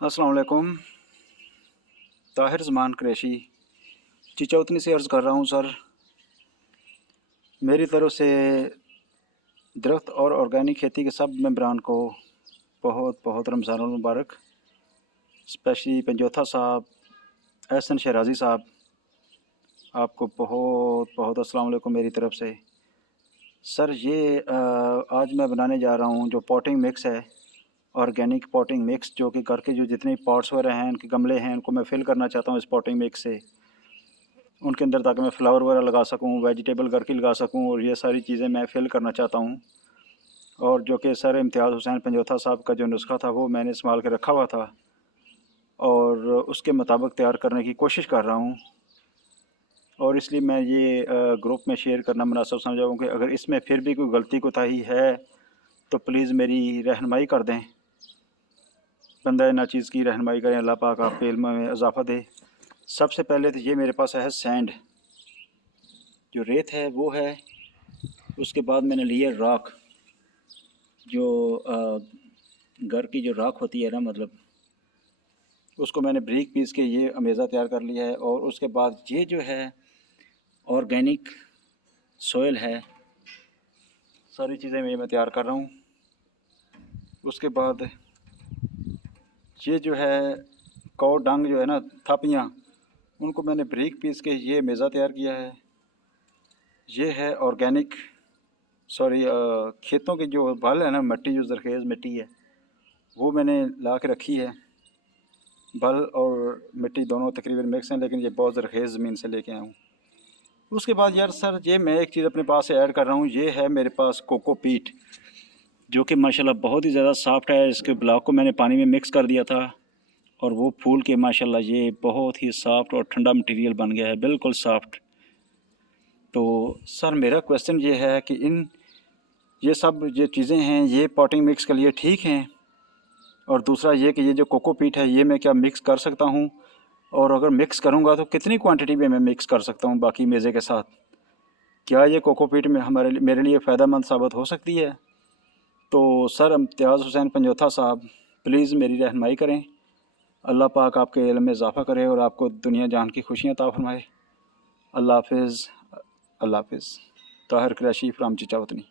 अस्सलाम वालेकुम। ताहिर ज़मान कुरैशी चिचौतनी से अर्ज़ कर रहा हूँ। सर, मेरी तरफ़ से दरख्त और ऑर्गेनिक खेती के सब मेंबरान को बहुत बहुत रमज़ान मुबारक। स्पेशली पंजोथा साहब, एहसन शहराजी साहब, आपको बहुत बहुत अस्सलाम वालेकुम मेरी तरफ़ से। सर, ये आज मैं बनाने जा रहा हूँ जो पॉटिंग मिक्स है, ऑर्गेनिक पॉटिंग मिक्स, जो कि घर के जो जितने पॉट्स वगैरह हैं, उनके गमले हैं, उनको मैं फ़िल करना चाहता हूँ इस पॉटिंग मिक्स से, उनके अंदर, ताकि मैं फ्लावर वगैरह लगा सकूँ, वेजिटेबल घर की लगा सकूँ, और ये सारी चीज़ें मैं फ़िल करना चाहता हूँ। और जो कि सर इम्तियाज़ हुसैन पंजोथा साहब का जो नुस्खा था वो मैंने इस्तेमाल के रखा हुआ था, और उसके मुताबिक तैयार करने की कोशिश कर रहा हूँ। और इसलिए मैं ये ग्रुप में शेयर करना मुनासिब समझा हूँ कि अगर इसमें फिर भी कोई गलती कोताही है तो प्लीज़ मेरी रहनुमाई कर दें। बंदा नाचीज़ की रहनुमाई करें, अल्लाह पाक आपके इल्म में इजाफ़ा दे। सबसे पहले तो ये मेरे पास है सैंड, जो रेत है वो है। उसके बाद मैंने लिया राख, जो घर की जो राख होती है ना, मतलब उसको मैंने ब्रीक पीस के ये अमेज़ा तैयार कर लिया है। और उसके बाद ये जो है ऑर्गेनिक सोयल है, सारी चीज़ें मैं तैयार कर रहा हूँ। उसके बाद ये जो है कौ डंग जो है ना, थापियाँ, उनको मैंने ब्रीक पीस के ये मेज़ा तैयार किया है। ये है ऑर्गेनिक, सॉरी, खेतों की जो बल है ना, मिट्टी जो ज़रखेज़ मिट्टी है, वो मैंने ला के रखी है। बल और मिट्टी दोनों तकरीबन मिक्स हैं, लेकिन ये बहुत ज़रखेज़ ज़मीन से लेके आया हूँ। उसके बाद यार सर, ये मैं एक चीज़ अपने पास से ऐड कर रहा हूँ। ये है मेरे पास कोकोपीट, जो कि माशाल्लाह बहुत ही ज़्यादा सॉफ्ट है। इसके ब्लॉक को मैंने पानी में मिक्स कर दिया था, और वो फूल के माशाल्लाह ये बहुत ही सॉफ्ट और ठंडा मटेरियल बन गया है, बिल्कुल सॉफ्ट। तो सर, मेरा क्वेश्चन ये है कि ये सब जो चीज़ें हैं ये पॉटिंग मिक्स के लिए ठीक हैं, और दूसरा ये कि ये जो कोकोपीट है ये मैं क्या मिक्स कर सकता हूँ, और अगर मिक्स करूँगा तो कितनी क्वांटिटी में मैं मिक्स कर सकता हूँ बाकी मेज़े के साथ? क्या ये कोकोपीट में मेरे लिए फ़ायदेमंद साबित हो सकती है? तो सर इम्तियाज़ हुसैन पंजोथा साहब, प्लीज़ मेरी रहनुमाई करें। अल्लाह पाक आपके इल्म में इजाफ़ा करे और आपको दुनिया जान की खुशियाँ अता फरमाए। अल्लाह हाफ़िज़। अल्लाह हाफ़िज़। ताहिर कुरैशी फ्राम चिचौतनी।